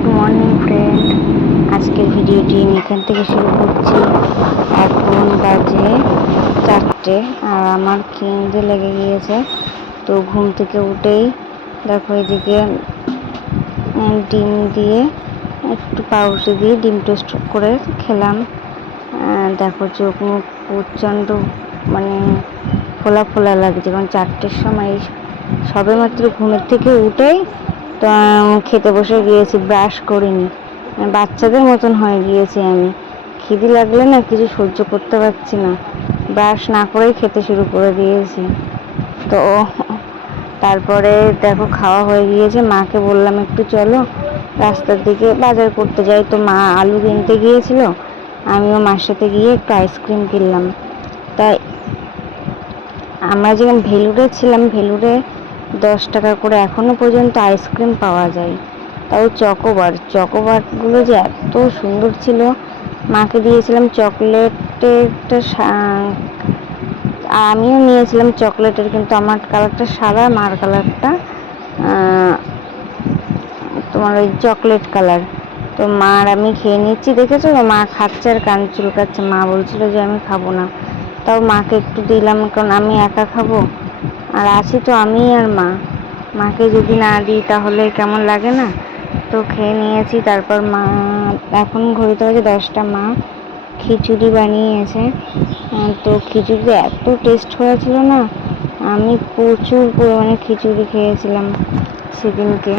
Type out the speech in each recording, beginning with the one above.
Good morning friend আজকের ভিডিওটি এখান থেকে শুরু করছি। এখন বাজে চারটে আর আমার খিদে লেগে গিয়েছে। তো ঘুম থেকে উঠেই দেখো এদিকে ডিম দিয়ে একটু পাউরুটি দিয়ে ডিম টোস্ট করে খেলাম। দেখো চোখ মুখ প্রচণ্ড মানে ফোলা ফোলা লাগছে। কারণ চারটের সময় সবে মাত্র ঘুমের থেকে উঠেই তো খেতে বসে গিয়েছি ব্রাশ করিনি। বাচ্চাদের মতন হয়ে গিয়েছি আমি। খিদি লাগলে না কিছু সহ্য করতে পারছি না। ব্রাশ না করেই খেতে শুরু করে দিয়েছি। তো, তারপরে দেখো খাওয়া হয়ে গিয়েছে। মাকে বললাম, একটু চলো, রাস্তার দিকে বাজার করতে যাই। তো মা আলু কিনতে গিয়েছিল। আমিও মার সাথে গিয়ে একটু আইসক্রিম কিনলাম। তাই আমরা যখন ভেলুরে ছিলাম, ভেলুরে দশ টাকা করে এখনও পর্যন্ত আইসক্রিম পাওয়া যায়। তাও চকোবার। চকোবারগুলো যে এত সুন্দর ছিল। মাকে দিয়েছিলাম চকলেটেরটা সা- আমিও নিয়েছিলাম চকলেটের, কিন্তু আমার কালারটা সাদা, মার কালারটা তোমার ওই চকলেট কালার। তো মা আর আমি খেয়ে নিচ্ছি, দেখেছ? তো মা খাচ্ছে আর কান চুলকাচ্ছে। মা বলছিল যে আমি খাব না। তাও মাকে একটু দিলাম, কারণ আমি একা খাব। আর আছি তো আমি আর মা। মাকে যদি না দিই তাহলে কেমন লাগে না? তো খেয়ে নিয়েছি, তারপর মা, এখন ঘড়িতে হয়েছে দশটা, মা খিচুড়ি বানিয়েছে। তো খিচুড়িতে এত টেস্ট হয়েছিল না, আমি প্রচুর পরিমাণে খিচুড়ি খেয়েছিলাম সেদিনকে।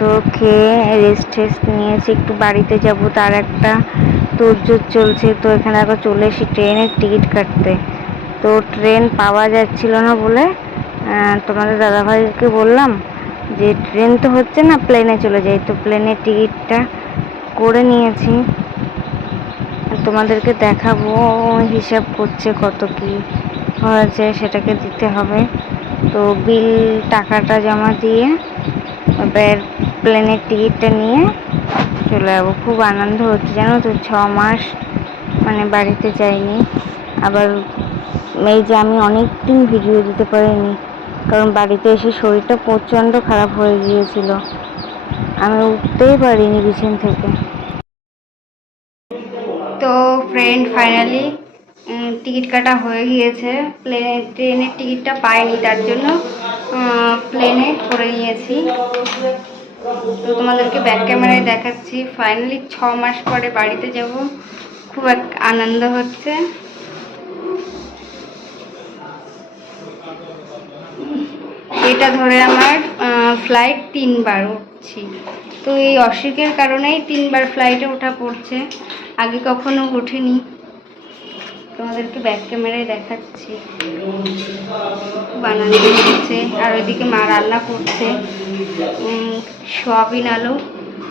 তো খেয়ে রেস্ট টেস্ট নিয়েছি, একটু বাড়িতে যাব, তার একটা তোড়জোড় চলছে, তো এখানে আবার চলে এসেছি ট্রেনের টিকিট কাটতে। তো ট্রেন পাওয়া যাচ্ছিল না বলে তোমাদের দাদাভাইকে বললাম যে ট্রেন তো হচ্ছে না প্লেনে চলে যাই। তো প্লেনের টিকিটটা করে নিয়েছি। তোমাদেরকে দেখাবো, হিসাব করছে কত কি হয়েছে, সেটাকে দিতে হবে। তো বিল, টাকাটা জমা দিয়ে এবার প্লেনের টিকিটটা নিয়ে চলে যাব। খুব আনন্দ হচ্ছে, জানো তো, ছ মাস মানে বাড়িতে যাইনি। আবার এই যে আমি অনেক দিন ভিডিও দিতে পারিনি কারণ বাড়িতে এসে শরীরটা প্রচণ্ড খারাপ হয়ে গিয়েছিল। আমি উঠতেই পারিনি বিছান থেকে। তো ফ্রেন্ড ফাইনালি টিকিট কাটা হয়ে গিয়েছে। প্লেনে ট্রেনের টিকিটটা পাইনি, তার জন্য প্লেনে করে নিয়েছি। তো তোমাদেরকে ব্যাক ক্যামেরায় দেখাচ্ছি। ফাইনালি ছ মাস পরে বাড়িতে যাব। খুব এক আনন্দ হচ্ছে। এটা ধরে আমার ফ্লাইট তিনবার উঠছি। তো এই অসুখের কারণেই তিনবার ফ্লাইটে ওঠা পড়ছে। আগে কখনো ওঠেনি। তোমাদেরকে ব্যাক ক্যামেরায় দেখাচ্ছি। বানানো হচ্ছে আর ওইদিকে মা রান্না করছে। সয়াবিন আলু।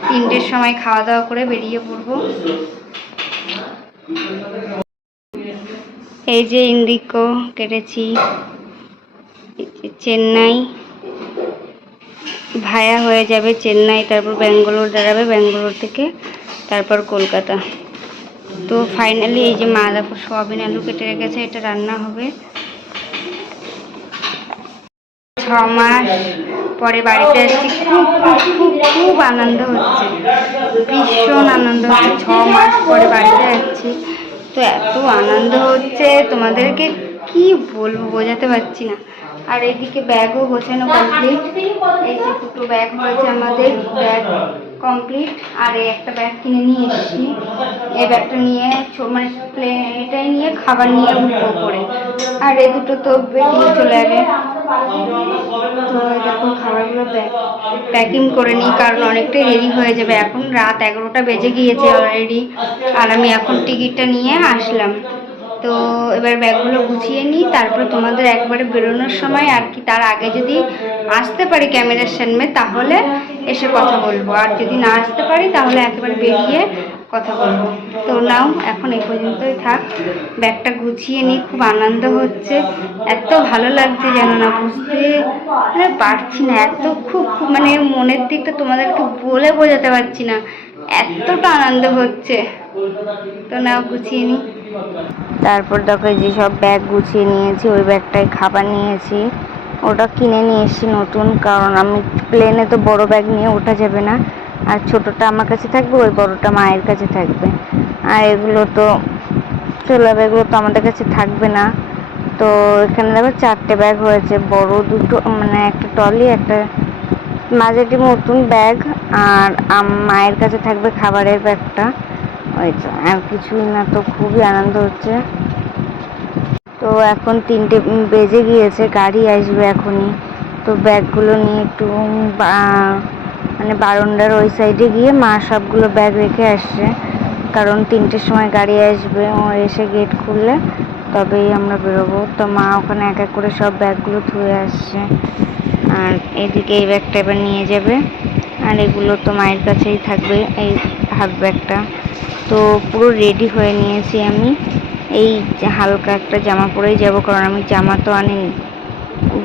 তিনটের সময় খাওয়া দাওয়া করে বেরিয়ে পড়ব। এই যে ইন্ডিকো কেটেছি। চেন্নাই। ভায়া হয়ে যাবে চেন্নাই, তারপর ব্যাঙ্গালোর দাঁড়াবে ব্যাঙ্গালোর থেকে, তারপর কলকাতা। তো ফাইনালি এই যে মা দেখো সোয়াবিন আলু কেটে রেখেছে, এটা রান্না হবে। ছ মাস পরে বাড়িতে আসছি খুব খুব খুব খুব আনন্দ হচ্ছে। ভীষণ আনন্দ হচ্ছে। ছ মাস পরে বাড়িতে আসছি। তো এত আনন্দ হচ্ছে, তোমাদেরকে কি বলব বোঝাতে পারছি না। আর এদিকে ব্যাগও গোছানো কমপ্লিট এই যে দুটো ব্যাগ হয়েছে আমাদের ব্যাগ কমপ্লিট আর এই একটা ব্যাগ কিনে নিয়ে এসেছি। এই ব্যাগটা নিয়ে মানে প্লে- এটাই নিয়ে খাবার নিয়ে উঠবো করে আর এই দুটো তো বেরিয়ে চলে যাবে। তো দেখো খাবারগুলো প্যাকিং করে নিই কারণ অনেকটাই দেরি হয়ে যাবে। এখন রাত এগারোটা বেজে গিয়েছে অলরেডি আর আমি এখন টিকিটটা নিয়ে আসলাম। তো এবার ব্যাগগুলো গুছিয়ে নিই, তারপর তোমাদের একবারে বেরোনোর সময় আর কি তার আগে যদি আসতে পারি ক্যামেরার সামনে, তাহলে এসে কথা বলব। আর যদি না আসতে পারি, তাহলে একেবারে বেরিয়ে কথা বলব। তো নাও, এখন এই পর্যন্তই থাক। ব্যাগটা গুছিয়ে নিই, খুব আনন্দ হচ্ছে। এত ভালো লাগছে যেন না বুঝতে মানে পারছি না। এত খুব খুব মানে মনের দিকটা তোমাদেরকে বলে বোঝাতে পারছি না। এতটা আনন্দ হচ্ছে। তো নাও গুছিয়ে নিই তারপর দেখো এই যে সব ব্যাগ গুছিয়ে নিয়েছি, ওই ব্যাগটায় খাবার নিয়েছি। ওটা কিনে নিয়ে এসেছি নতুন, কারণ আমি প্লেনে তো বড় ব্যাগ নিয়ে ওঠা যাবে না। আর ছোটটা আমার কাছে থাকবে, ওই বড়টা মায়ের কাছে থাকবে। আর এগুলো তো, চলে এগুলো তো আমাদের কাছে থাকবে না। তো এখানে দেখো চারটে ব্যাগ হয়েছে, বড় দুটো মানে একটা টলি একটা মাঝারি মতন ব্যাগ, আর মায়ের কাছে থাকবে খাবারের ব্যাগটা। ওই তো, আর কিছুই না তো, খুবই আনন্দ হচ্ছে। তো এখন তিনটে বেজে গিয়েছে, গাড়ি আসবে এখনই। তো ব্যাগগুলো নিয়ে একটু মানে বারন্ডার ওই সাইডে গিয়ে মা সবগুলো ব্যাগ রেখে আসছে। কারণ তিনটের সময় গাড়ি আসবে, ও এসে গেট খুললে তবেই আমরা বেরোবো। তো মা ওখানে এক এক করে সব ব্যাগগুলো ধুয়ে আসছে। আর এদিকে এই ব্যাগটা এবার নিয়ে যাবে। আর এগুলো তো মায়ের কাছেই থাকবে। এই হাফ ব্যাগটা তো পুরো রেডি হয়ে নিয়েছি আমি। এই হালকা একটা জামা পরেই যাব, কারণ আমি জামা তো আনিনি।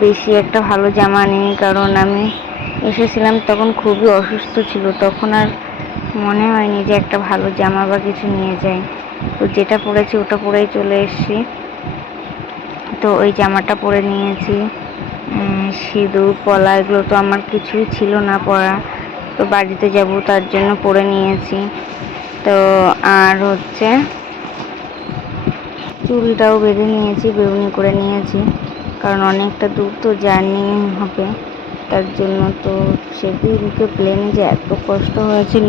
বেশি একটা ভালো জামা আনিনি, কারণ আমি এসেছিলাম তখন খুবই অসুস্থ ছিল। তখন আর মনে হয়নি যে একটা ভালো জামা বা কিছু নিয়ে যাই। তো যেটা পরেছি ওটা পরেই চলে এসেছি। তো ওই জামাটা পরে নিয়েছি। সিঁদুর, পলা, এগুলো তো আমার কিছুই ছিল না পরা। তো বাড়িতে যাব, তার জন্য পরে নিয়েছি। তো আর হচ্ছে, চুলটাও বেঁধে নিয়েছি, বেগুনি করে নিয়েছি। কারণ অনেকটা দূর তো জার্নি হবে। তার জন্য তো সেদিনকে প্লেনে যে এত কষ্ট হয়েছিল,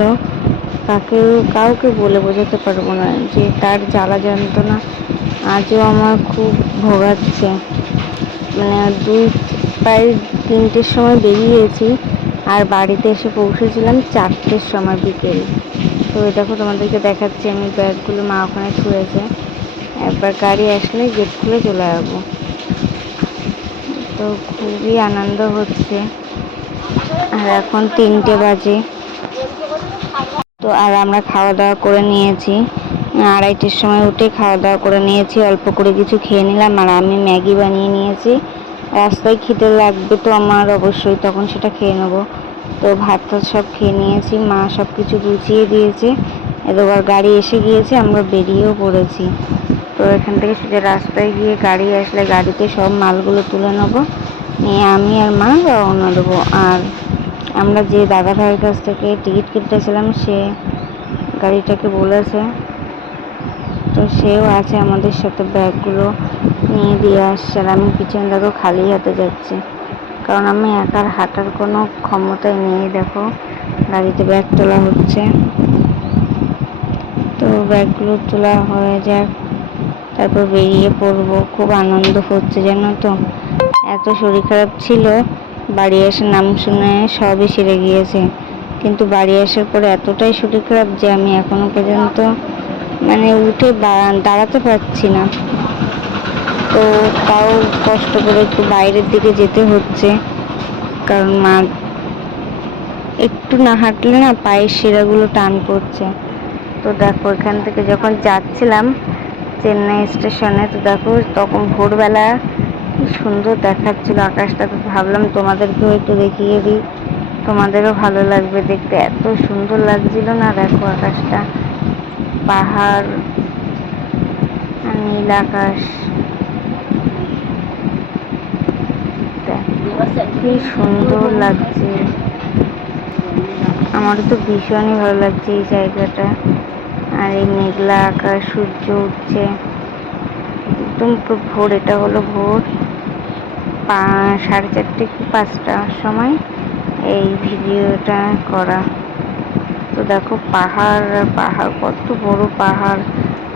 কাকে, কাউকে বলে বোঝাতে পারব না যে তার জ্বালা যন্ত্রণা আজও আমার খুব ভোগাচ্ছে। মানে দুই, প্রায় তিনটের সময় বেরিয়েছি। আর বাড়িতে এসে পৌঁছেছিলাম চারটের সময় বিকেল। তো দেখো তোমাদেরকে দেখাচ্ছি, আমি ব্যাগগুলো মা ওখানে ছুঁয়েছে। একবার গাড়ি আসলে গেট খুলে চলে যাব। তো খুবই আনন্দ হচ্ছে। আর এখন তিনটে বাজে। তো আর আমরা খাওয়া দাওয়া করে নিয়েছি। আড়াইটের সময় উঠে খাওয়া দাওয়া করে নিয়েছি, অল্প করে কিছু খেয়ে নিলাম। আর আমি ম্যাগি বানিয়ে নিয়েছি। রাস্তায় খিদে লাগবে তো আমার অবশ্যই, তখন সেটা খেয়ে নেব। তো ভাত টাত সব খেয়ে নিয়েছি, মা সব কিছু গুছিয়ে দিয়েছে। এবার গাড়ি এসে গিয়েছে, আমরা বেরিয়েও পড়েছি। তো এখান থেকে সোজা রাস্তায় গিয়ে গাড়ি আসলে গাড়িতে সব মালগুলো তুলে নেব। নিয়ে আমি আর মা রওনা দেবো। আর আমরা যে দাদা ভাইয়ের কাছ থেকে টিকিট কেটেছিলাম, সে গাড়িটাকে বলেছে। তো সেও আছে আমাদের সাথে, ব্যাগগুলো নিয়ে দিয়ে আসছে আর আমি পিছনে দেখো খালি হাতে যাচ্ছি। কারণ আমি একার হাঁটার কোনো ক্ষমতাই নেই, দেখো। গাড়িতে ব্যাগ তোলা হচ্ছে। তো ব্যাগগুলো তোলা হয়ে যাক। তারপর বেরিয়ে পড়ব। খুব আনন্দ হচ্ছে, জানো তো। এত শরীর খারাপ ছিল, বাড়ি আসার নাম শুনে সবই সেরে গিয়েছে। কিন্তু বাড়ি আসার পরে এতটাই শরীর খারাপ যে আমি এখনও পর্যন্ত মানে উঠে দাঁড়াতে পারছি না। তো তাও কষ্ট করে একটু বাইরের দিকে যেতে হচ্ছে। কারণ মা একটু না হাঁটলে না পায়ের শিরাগুলো টান পড়ছে। তো দেখো, এখান থেকে যখন যাচ্ছিলাম চেন্নাই স্টেশনে, তো দেখো, তখন ভোরবেলা সুন্দর দেখাচ্ছিল আকাশটা। তো ভাবলাম তোমাদেরকেও একটু দেখিয়ে দিই। তোমাদেরও ভালো লাগবে দেখতে। এত সুন্দর লাগছিল না দেখো আকাশটা। পাহাড়, নীল আকাশ। কি সুন্দর লাগছে। আমারও তো ভীষণই ভালো লাগছে এই জায়গাটা। আর এই মেঘলা আকাশ, সূর্য উঠছে। একদম ভোর, এটা হলো ভোর। সাড়ে চারটে কি পাঁচটার সময় এই ভিডিওটা করা। তো দেখো পাহাড় পাহাড়, কত বড় পাহাড়।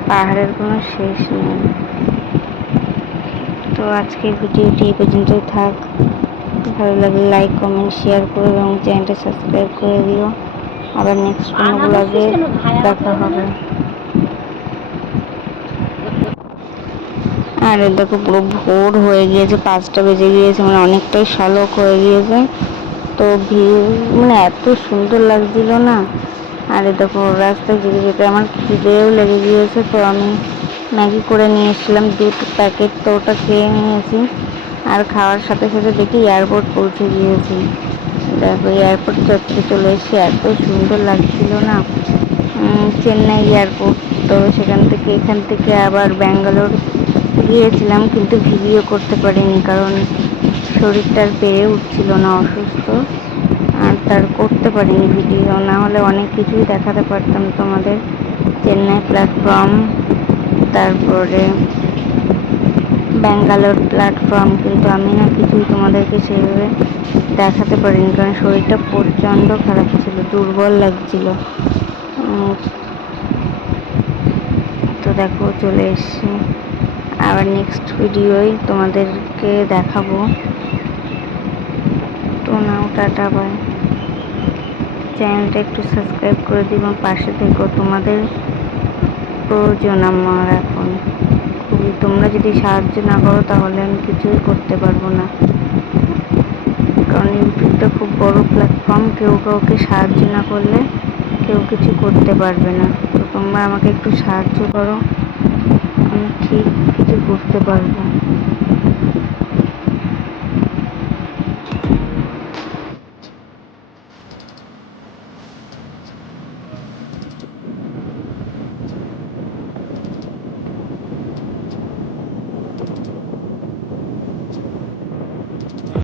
পাহাড়ের কোনো শেষ নেই। তো আজকের ভিডিওটি এই পর্যন্তই থাক। ভালো লাগলে লাইক কমেন্ট শেয়ার করো এবং চ্যানেলটা সাবস্ক্রাইব করে দিও। আবার নেক্সট কোনো ব্লগে দেখা হবে। আর দেখো পুরো ভোর হয়ে গিয়েছে পাঁচটা বেজে গিয়েছে মানে অনেকটাই শালক হয়ে গিয়েছে। তো ভিড় মানে এত সুন্দর লাগছিল না। আর দেখো রাস্তায় যেতে যেতে আমার খিদেও লেগে গিয়েছে তো আমি ম্যাগি করে নিয়ে এসেছিলাম দুটো প্যাকেট তো ওটা খেয়ে নিয়েছি। আর খাওয়ার সাথে সাথে দেখি এয়ারপোর্ট পৌঁছে গিয়েছি। দেখো এয়ারপোর্ট চত্বরে চলে এসে এত সুন্দর লাগছিল না। চেন্নাই এয়ারপোর্ট তো সেখান থেকে, এখান থেকে আবার ব্যাঙ্গালোর গিয়েছিলাম, কিন্তু ভিডিও করতে পারিনি, কারণ শরীরটা আর পেরে উঠছিল না, অসুস্থ। আর তার করতে পারিনি ভিডিও, না হলে অনেক কিছুই দেখাতে পারতাম তোমাদের। চেন্নাই প্ল্যাটফর্ম তারপরে ব্যাঙ্গালোর প্ল্যাটফর্ম কিন্তু আমি না কিছুই তোমাদেরকে সেভাবে দেখাতে পারিনি, কারণ শরীরটা প্রচণ্ড খারাপ ছিল, দুর্বল লাগছিল। তো দেখো, চলে এসছি। আবার নেক্সট ভিডিওই তোমাদেরকে দেখাবো। তো নাও, টাটা বাই চ্যানেলটা একটু সাবস্ক্রাইব করে দিও, পাশে থেকো। তোমাদের প্রয়োজন আমার এখন। তোমরা যদি সাহায্য না করো, তাহলে আমি কিছুই করতে পারব না। কারণ ইউটিউবটা খুব বড় প্ল্যাটফর্ম কেউ কাউকে সাহায্য না করলে কেউ কিছু করতে পারবে না। তো তোমরা আমাকে একটু সাহায্য করো, আমি ঠিক কিছু করতে পারব।